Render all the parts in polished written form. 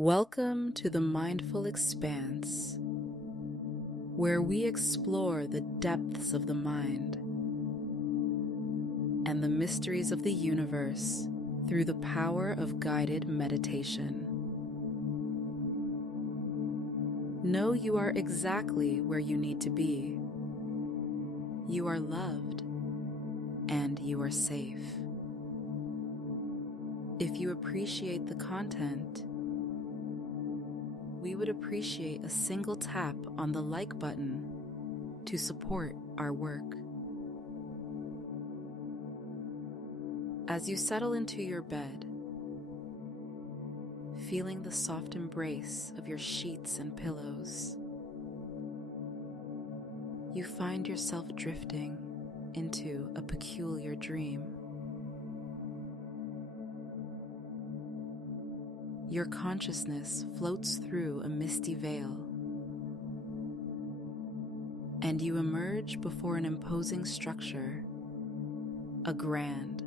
Welcome to the Mindful Expanse, where we explore the depths of the mind and the mysteries of the universe through the power of guided meditation. Know you are exactly where you need to be. You are loved and you are safe. If you appreciate the content, we would appreciate a single tap on the like button to support our work. As you settle into your bed, feeling the soft embrace of your sheets and pillows, you find yourself drifting into a peculiar dream. Your consciousness floats through a misty veil, and you emerge before an imposing structure, a grand,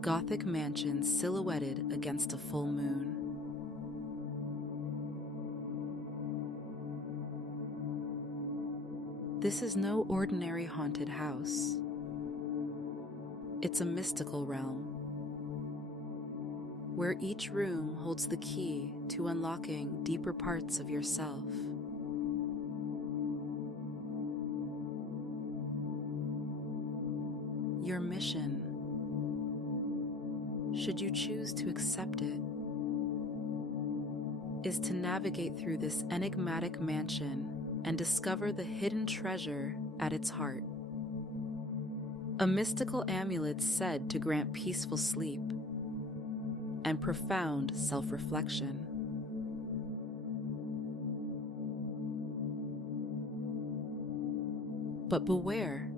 Gothic mansion silhouetted against a full moon. This is no ordinary haunted house. It's a mystical realm, where each room holds the key to unlocking deeper parts of yourself. Your mission, should you choose to accept it, is to navigate through this enigmatic mansion and discover the hidden treasure at its heart. A mystical amulet said to grant peaceful sleep and profound self-reflection. But beware,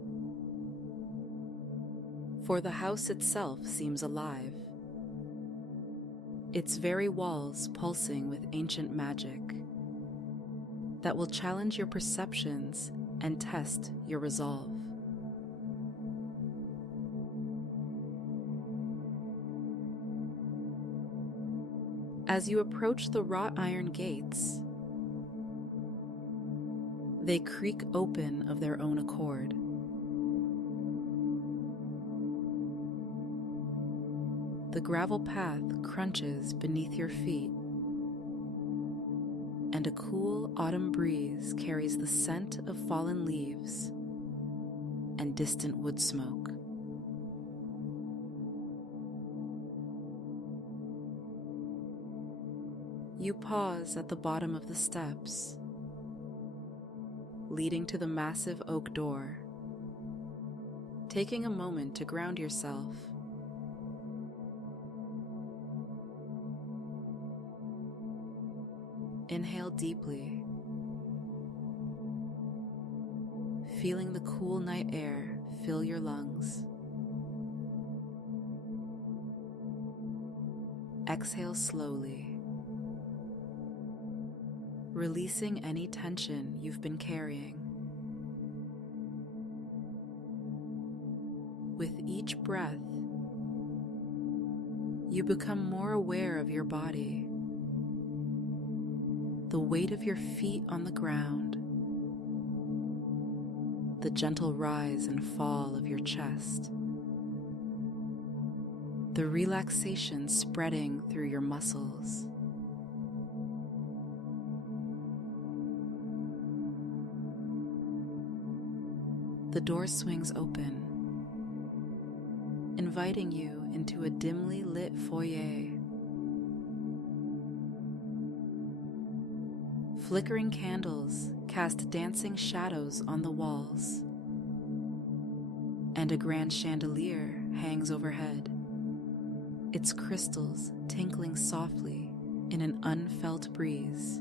for the house itself seems alive, its very walls pulsing with ancient magic that will challenge your perceptions and test your resolve. As you approach the wrought iron gates, they creak open of their own accord. The gravel path crunches beneath your feet, and a cool autumn breeze carries the scent of fallen leaves and distant wood smoke. You pause at the bottom of the steps, leading to the massive oak door, taking a moment to ground yourself. Inhale deeply, feeling the cool night air fill your lungs. Exhale slowly, releasing any tension you've been carrying. With each breath, you become more aware of your body, the weight of your feet on the ground, the gentle rise and fall of your chest, the relaxation spreading through your muscles. The door swings open, inviting you into a dimly lit foyer. Flickering candles cast dancing shadows on the walls, and a grand chandelier hangs overhead, its crystals tinkling softly in an unfelt breeze.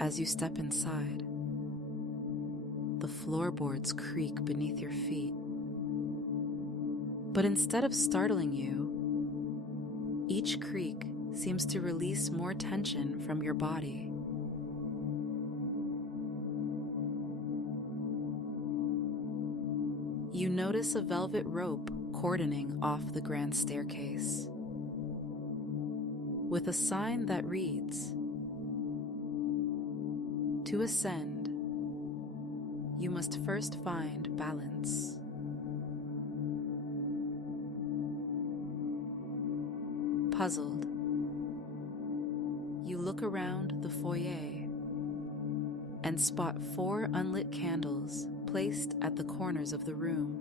As you step inside, the floorboards creak beneath your feet. But instead of startling you, each creak seems to release more tension from your body. You notice a velvet rope cordoning off the grand staircase, with a sign that reads, "To ascend, you must first find balance." Puzzled, you look around the foyer and spot 4 unlit candles placed at the corners of the room.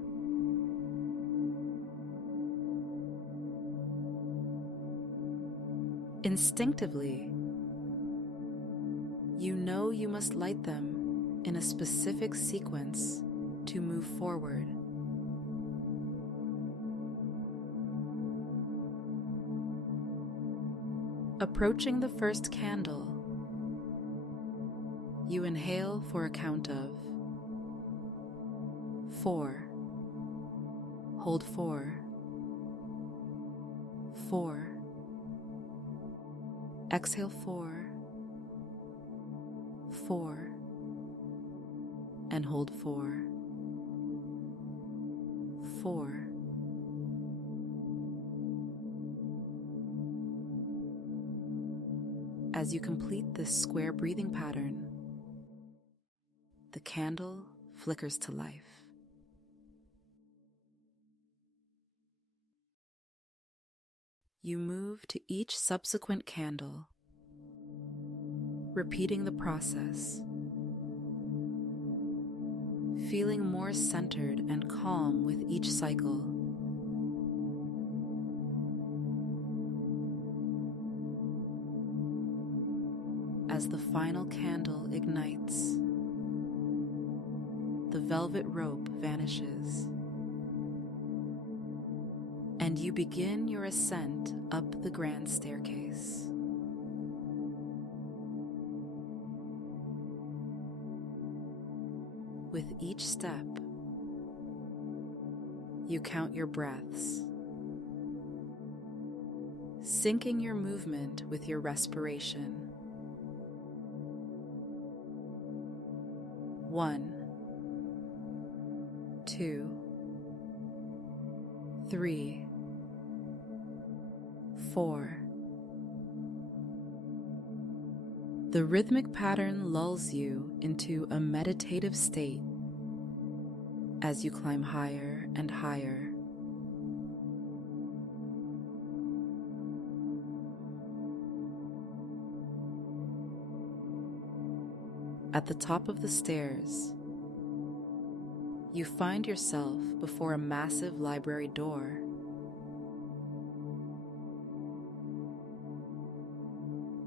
Instinctively, you know you must light them in a specific sequence to move forward. Approaching the first candle, you inhale for a count of 4, hold 4, 4, exhale 4, 4, and hold 4, 4. As you complete this square breathing pattern, the candle flickers to life. You move to each subsequent candle, repeating the process, feeling more centered and calm with each cycle. As the final candle ignites, the velvet rope vanishes, and you begin your ascent up the grand staircase. With each step, you count your breaths, syncing your movement with your respiration. 1, 2, 3, 4. The rhythmic pattern lulls you into a meditative state as you climb higher and higher. At the top of the stairs, you find yourself before a massive library door.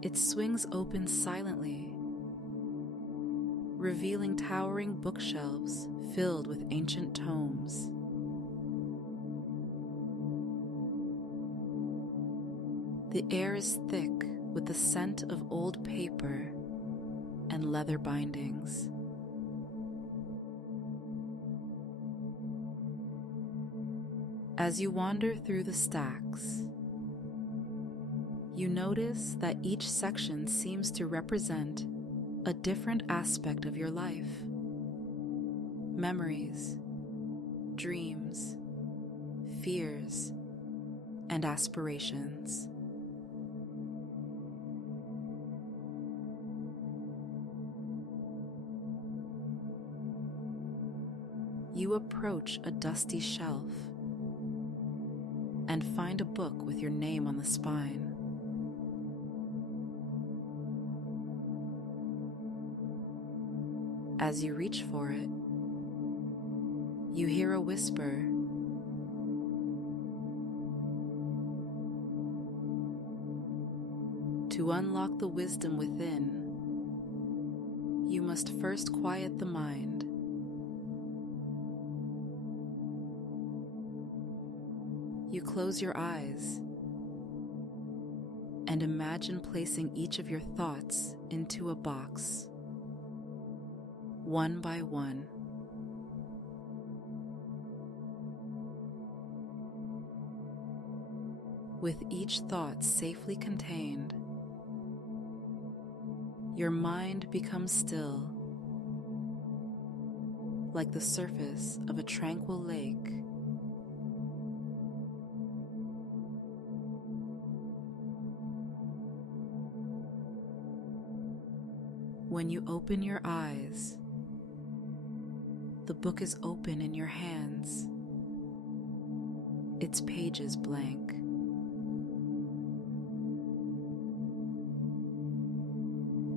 It swings open silently, revealing towering bookshelves filled with ancient tomes. The air is thick with the scent of old paper and leather bindings. As you wander through the stacks, you notice that each section seems to represent a different aspect of your life. Memories, dreams, fears, and aspirations. You approach a dusty shelf and find a book with your name on the spine. As you reach for it, you hear a whisper. To unlock the wisdom within, you must first quiet the mind. You close your eyes and imagine placing each of your thoughts into a box, one by one. With each thought safely contained, your mind becomes still, like the surface of a tranquil lake, When you open your eyes, the book is open in your hands, its pages blank.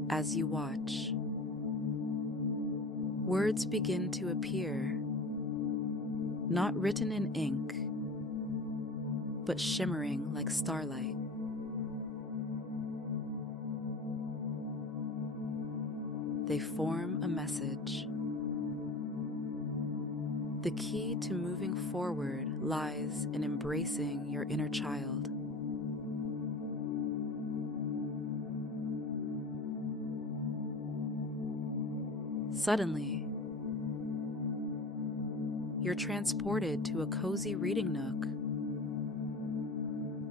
As you watch, words begin to appear, not written in ink, but shimmering like starlight. They form a message. The key to moving forward lies in embracing your inner child. Suddenly, you're transported to a cozy reading nook,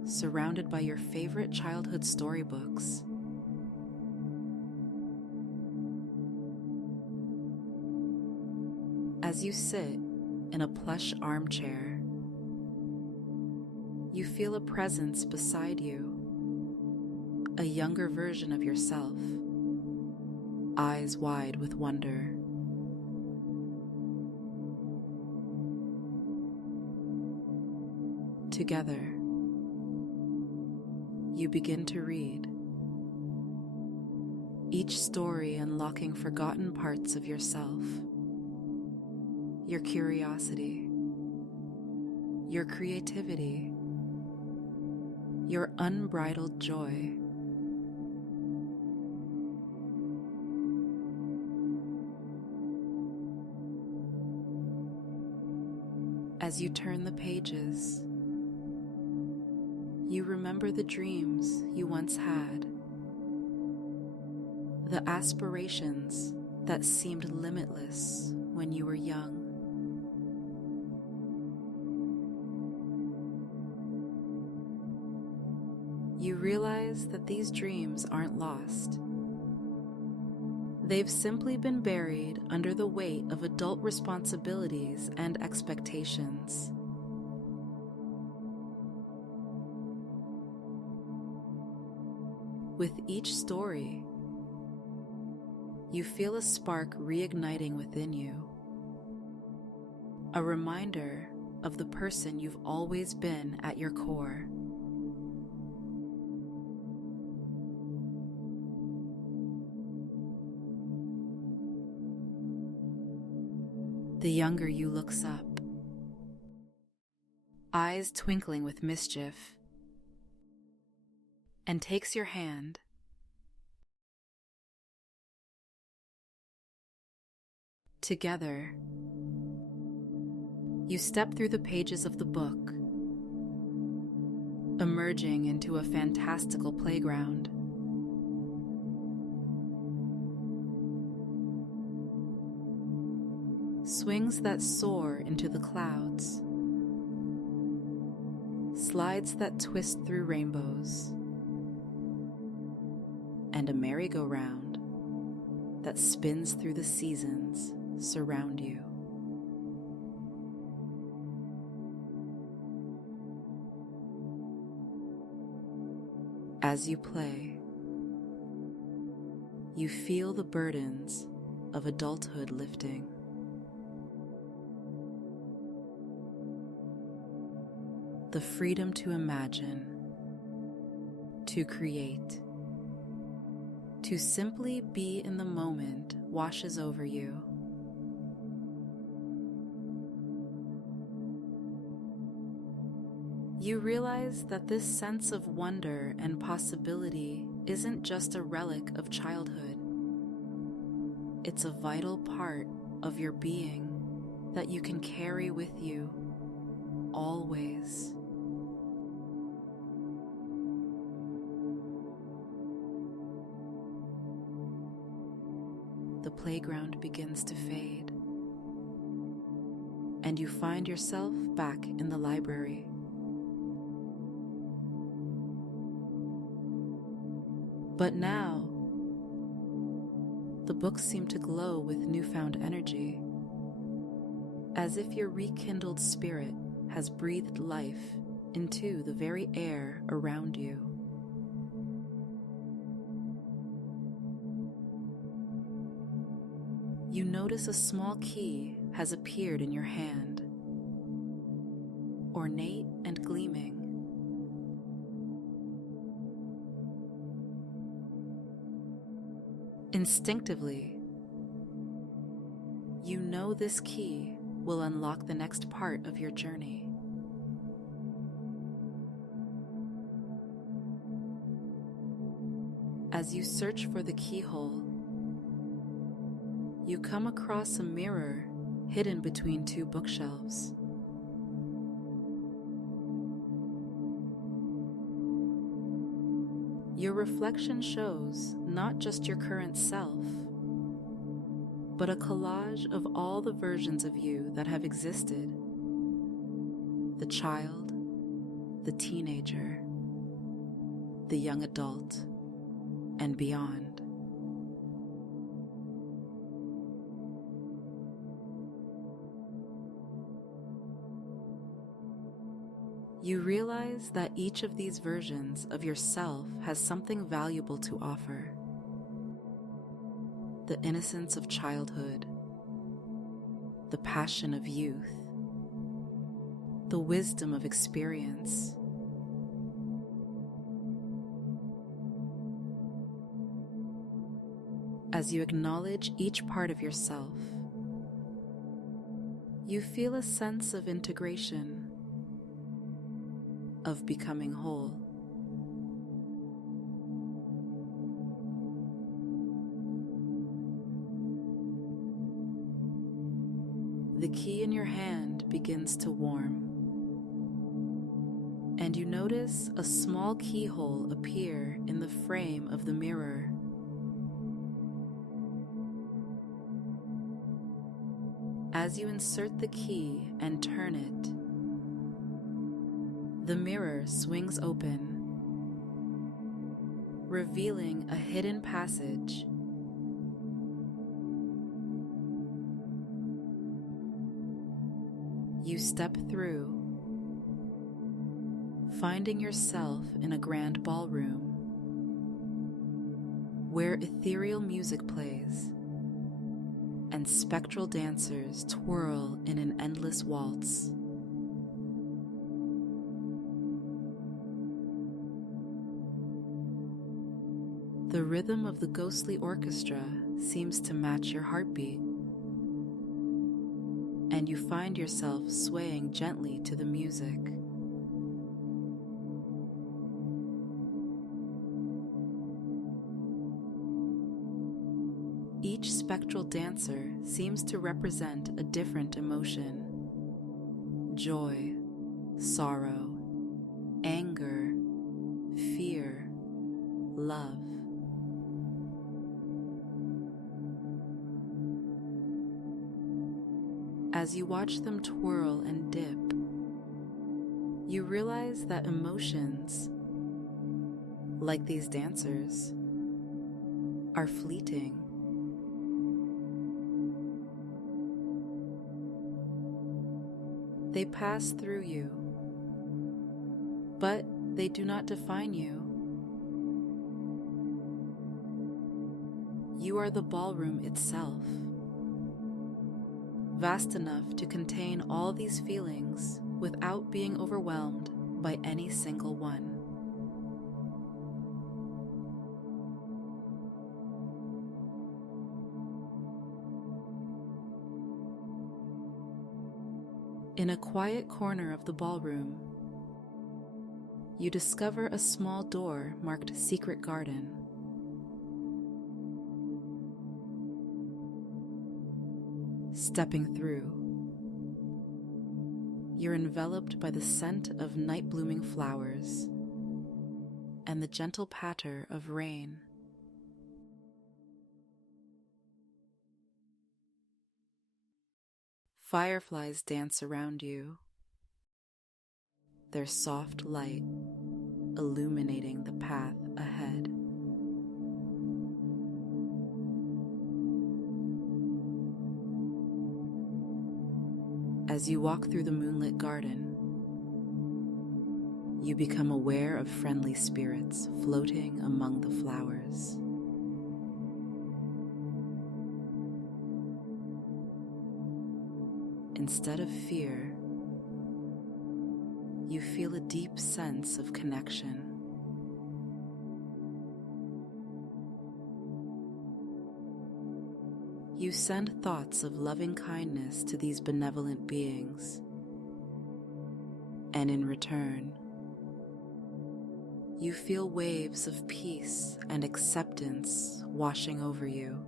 surrounded by your favorite childhood storybooks. As you sit in a plush armchair, you feel a presence beside you, a younger version of yourself, eyes wide with wonder. Together, you begin to read, each story unlocking forgotten parts of yourself, your curiosity, your creativity, your unbridled joy. As you turn the pages, you remember the dreams you once had, the aspirations that seemed limitless when you were young. You realize that these dreams aren't lost. They've simply been buried under the weight of adult responsibilities and expectations. With each story, you feel a spark reigniting within you, a reminder of the person you've always been at your core. The younger you looks up, eyes twinkling with mischief, and takes your hand. Together, you step through the pages of the book, emerging into a fantastical playground. Swings that soar into the clouds, slides that twist through rainbows, and a merry-go-round that spins through the seasons surround you. As you play, you feel the burdens of adulthood lifting. The freedom to imagine, to create, to simply be in the moment washes over you. You realize that this sense of wonder and possibility isn't just a relic of childhood. It's a vital part of your being that you can carry with you always. The playground begins to fade, and you find yourself back in the library. But now, the books seem to glow with newfound energy, as if your rekindled spirit has breathed life into the very air around you. you notice a small key has appeared in your hand, ornate and gleaming. Instinctively, you know this key will unlock the next part of your journey. As you search for the keyhole, you come across a mirror hidden between two bookshelves. Your reflection shows not just your current self, but a collage of all the versions of you that have existed: the child, the teenager, the young adult, and beyond. You realize that each of these versions of yourself has something valuable to offer: the innocence of childhood, the passion of youth, the wisdom of experience. As you acknowledge each part of yourself, you feel a sense of integration, of becoming whole. The key in your hand begins to warm, and you notice a small keyhole appear in the frame of the mirror. As you insert the key and turn it, the mirror swings open, revealing a hidden passage. You step through, finding yourself in a grand ballroom where ethereal music plays and spectral dancers twirl in an endless waltz. The rhythm of the ghostly orchestra seems to match your heartbeat, and you find yourself swaying gently to the music. Each spectral dancer seems to represent a different emotion: joy, sorrow, anger, fear, love. As you watch them twirl and dip, you realize that emotions, like these dancers, are fleeting. They pass through you, but they do not define you. You are the ballroom itself, vast enough to contain all these feelings without being overwhelmed by any single one. In a quiet corner of the ballroom, you discover a small door marked Secret Garden. Stepping through, you're enveloped by the scent of night-blooming flowers and the gentle patter of rain. Fireflies dance around you, their soft light illuminating the path ahead. As you walk through the moonlit garden, you become aware of friendly spirits floating among the flowers. instead of fear, you feel a deep sense of connection. You send thoughts of loving kindness to these benevolent beings, and in return, you feel waves of peace and acceptance washing over you.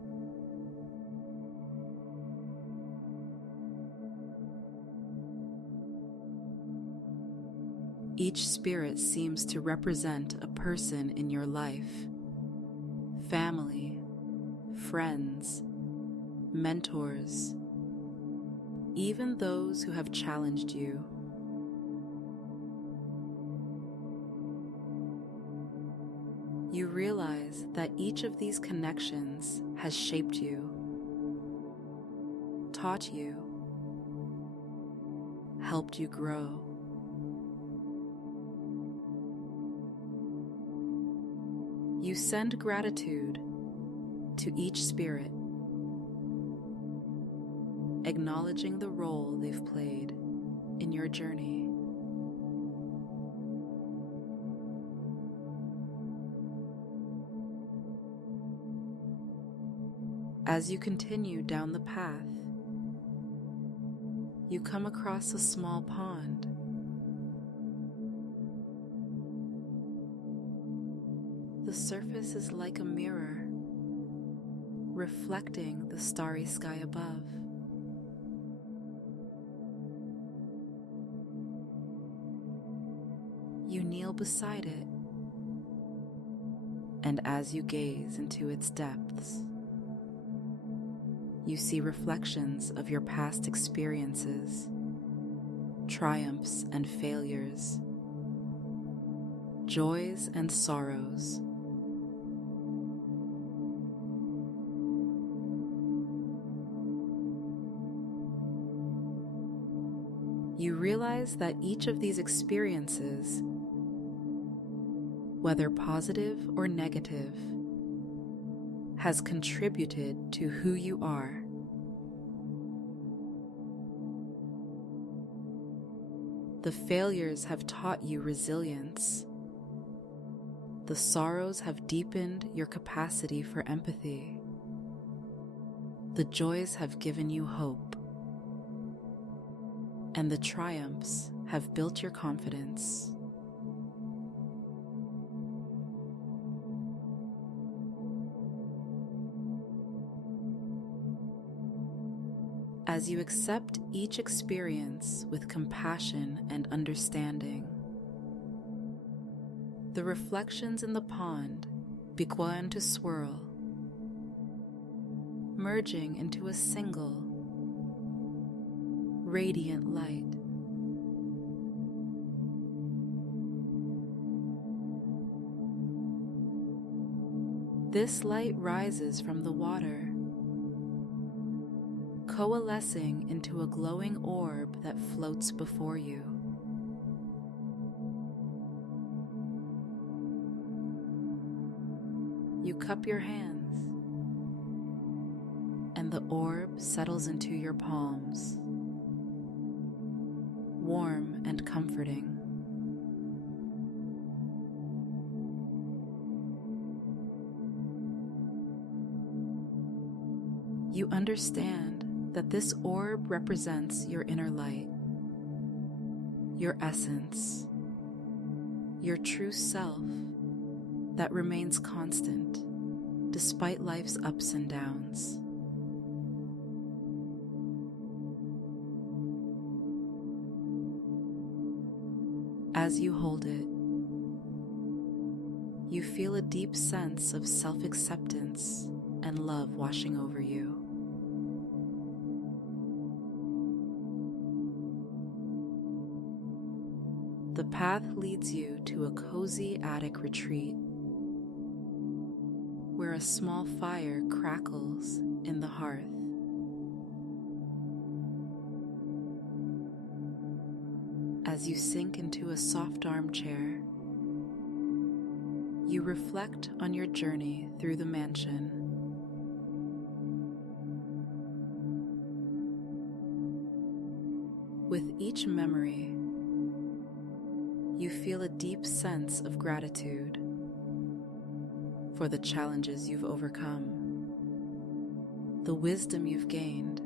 Each spirit seems to represent a person in your life, family, friends, mentors, even those who have challenged you. You realize that each of these connections has shaped you, taught you, helped you grow. You send gratitude to each spirit, acknowledging the role they've played in your journey. As you continue down the path, you come across a small pond. The surface is like a mirror, reflecting the starry sky above. You kneel beside it, and as you gaze into its depths, you see reflections of your past experiences, triumphs and failures, joys and sorrows. You realize that each of these experiences, whether positive or negative, has contributed to who you are. The failures have taught you resilience. The sorrows have deepened your capacity for empathy. The joys have given you hope. And the triumphs have built your confidence. As you accept each experience with compassion and understanding, the reflections in the pond begin to swirl, merging into a single, radiant light. This light rises from the water, coalescing into a glowing orb that floats before you. You cup your hands, and the orb settles into your palms, warm and comforting. You understand that this orb represents your inner light, your essence, your true self that remains constant despite life's ups and downs. As you hold it, you feel a deep sense of self-acceptance and love washing over you. The path leads you to a cozy attic retreat where a small fire crackles in the hearth. As you sink into a soft armchair, you reflect on your journey through the mansion. each memory, you feel a deep sense of gratitude for the challenges you've overcome, the wisdom you've gained,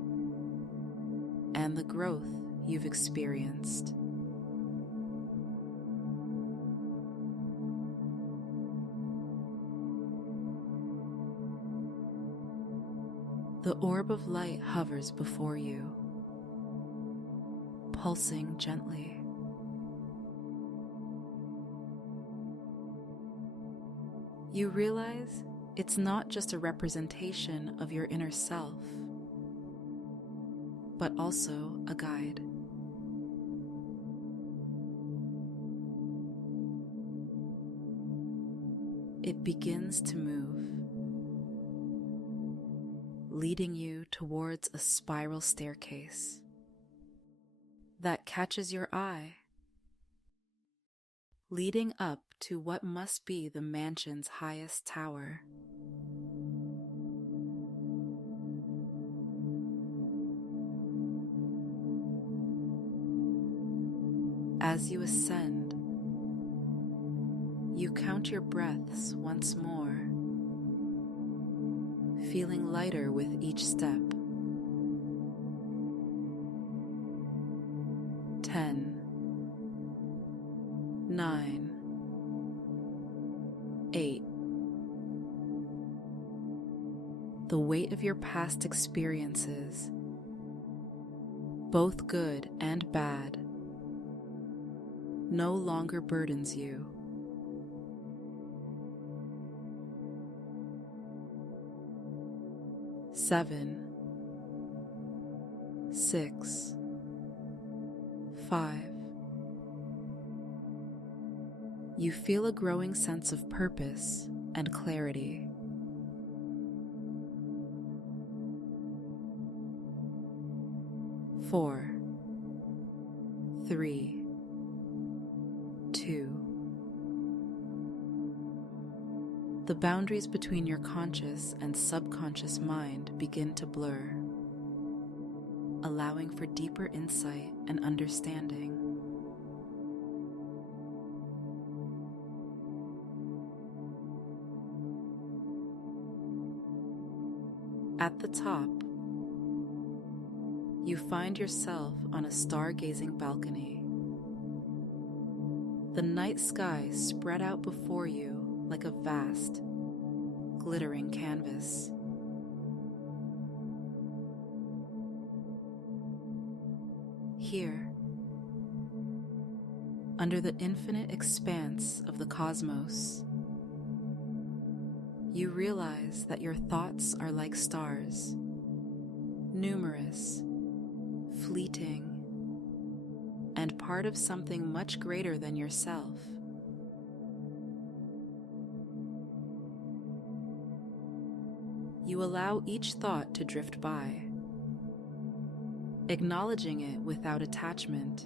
and the growth you've experienced. The orb of light hovers before you, pulsing gently. You realize it's not just a representation of your inner self, but also a guide. It begins to move, leading you towards a spiral staircase that catches your eye, leading up to what must be the mansion's highest tower. As you ascend, you count your breaths once more, feeling lighter with each step. 10, 9, 8. The weight of your past experiences, both good and bad, no longer burdens you. 7, 6, 5. You feel a growing sense of purpose and clarity. 4, 3, 2. The boundaries between your conscious and subconscious mind begin to blur, allowing for deeper insight and understanding. At the top, you find yourself on a stargazing balcony. The night sky spread out before you like a vast, glittering canvas. Here, under the infinite expanse of the cosmos, you realize that your thoughts are like stars, numerous, fleeting, and part of something much greater than yourself. You allow each thought to drift by, acknowledging it without attachment,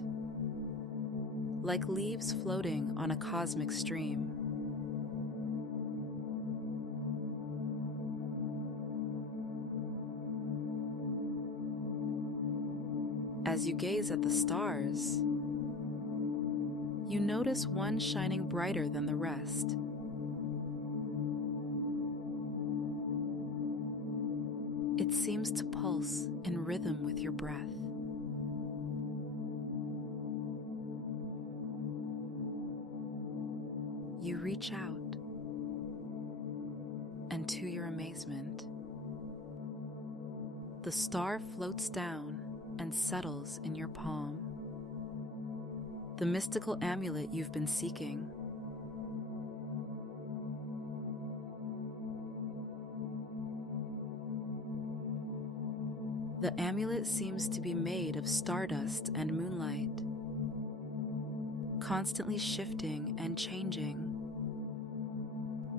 like leaves floating on a cosmic stream. As you gaze at the stars, you notice one shining brighter than the rest. It seems to pulse in rhythm with your breath. You reach out, and to your amazement, the star floats down and settles in your palm. The mystical amulet you've been seeking. The amulet seems to be made of stardust and moonlight, constantly shifting and changing,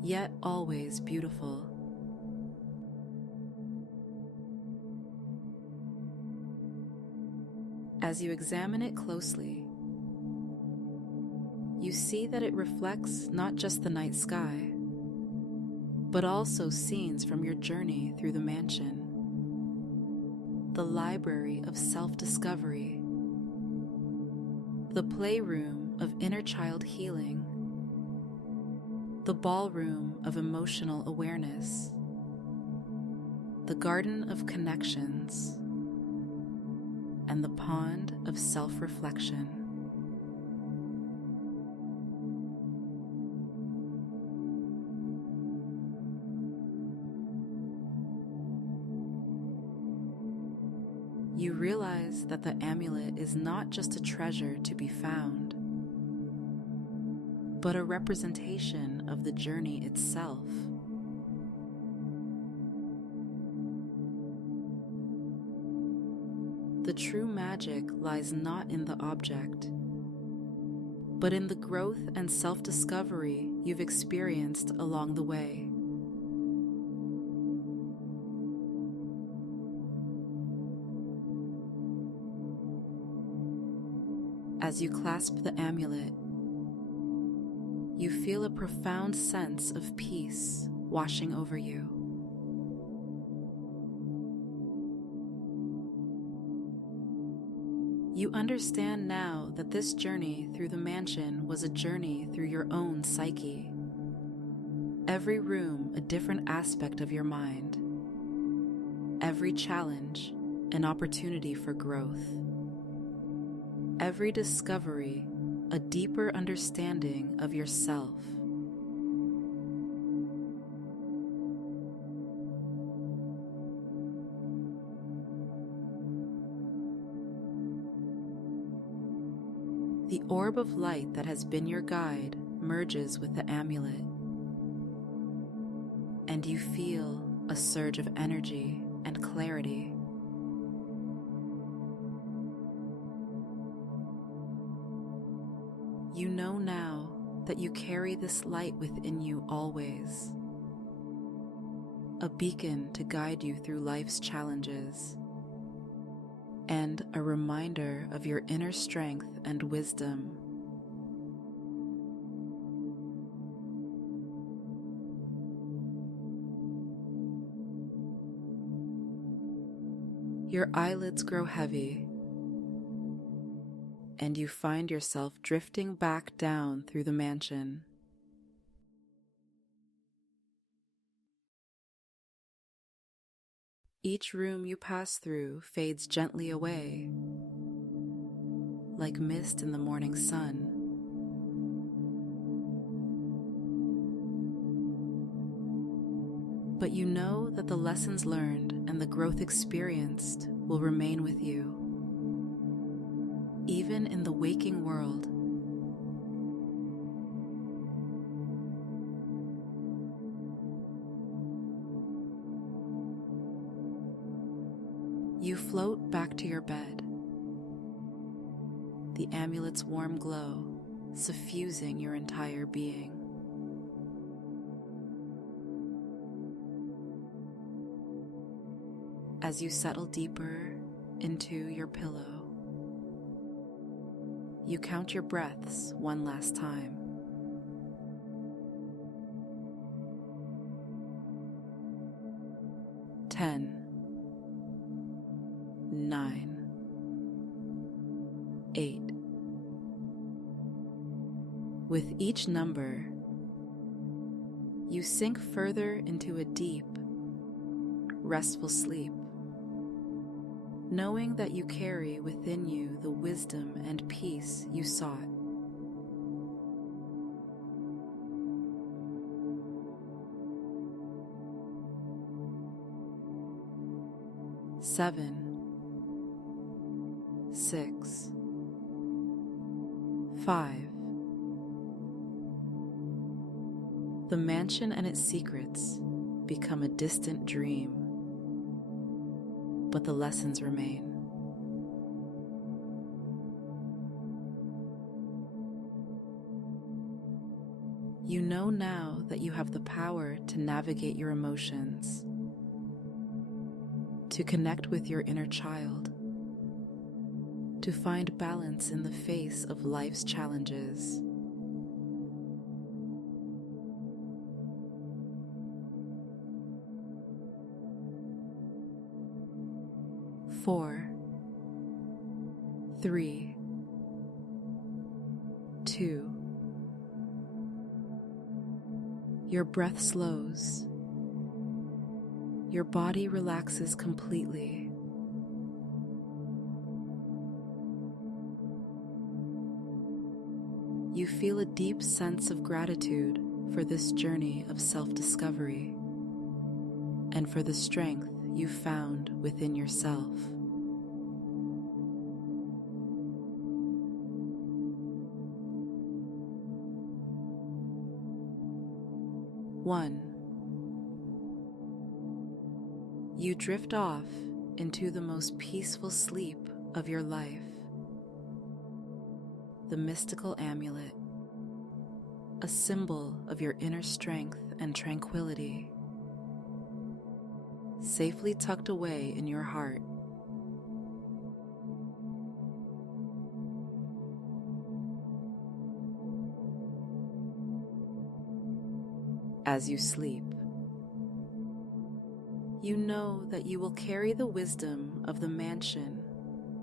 yet always beautiful. As you examine it closely, you see that it reflects not just the night sky, but also scenes from your journey through the mansion. The library of self-discovery, the playroom of inner child healing, the ballroom of emotional awareness, the garden of connections, and the pond of self-reflection. You realize that the amulet is not just a treasure to be found, but a representation of the journey itself. The true magic lies not in the object, but in the growth and self-discovery you've experienced along the way. As you clasp the amulet, you feel a profound sense of peace washing over you. You understand now that this journey through the mansion was a journey through your own psyche. Every room a different aspect of your mind. Every challenge an opportunity for growth. Every discovery a deeper understanding of yourself. The orb of light that has been your guide merges with the amulet, and you feel a surge of energy and clarity. You know now that you carry this light within you always, a beacon to guide you through life's challenges, and a reminder of your inner strength and wisdom. Your eyelids grow heavy, and you find yourself drifting back down through the mansion. Each room you pass through fades gently away, like mist in the morning sun. But you know that the lessons learned and the growth experienced will remain with you, even in the waking world. You float back to your bed, the amulet's warm glow suffusing your entire being. As you settle deeper into your pillow, you count your breaths one last time. 10, 9, 8. With each number, you sink further into a deep, restful sleep, knowing that you carry within you the wisdom and peace you sought. Seven, 6, 5. The mansion and its secrets become a distant dream, but the lessons remain. You know now that you have the power to navigate your emotions, to connect with your inner child, to find balance in the face of life's challenges. Four, 3, Your breath slows. Your body relaxes completely. You feel a deep sense of gratitude for this journey of self-discovery and for the strength you found within yourself. One, you drift off into the most peaceful sleep of your life. The mystical amulet, a symbol of your inner strength and tranquility, safely tucked away in your heart. As you sleep, you know that you will carry the wisdom of the mansion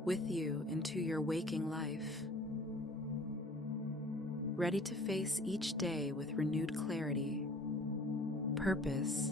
with you into your waking life, ready to face each day with renewed clarity, purpose,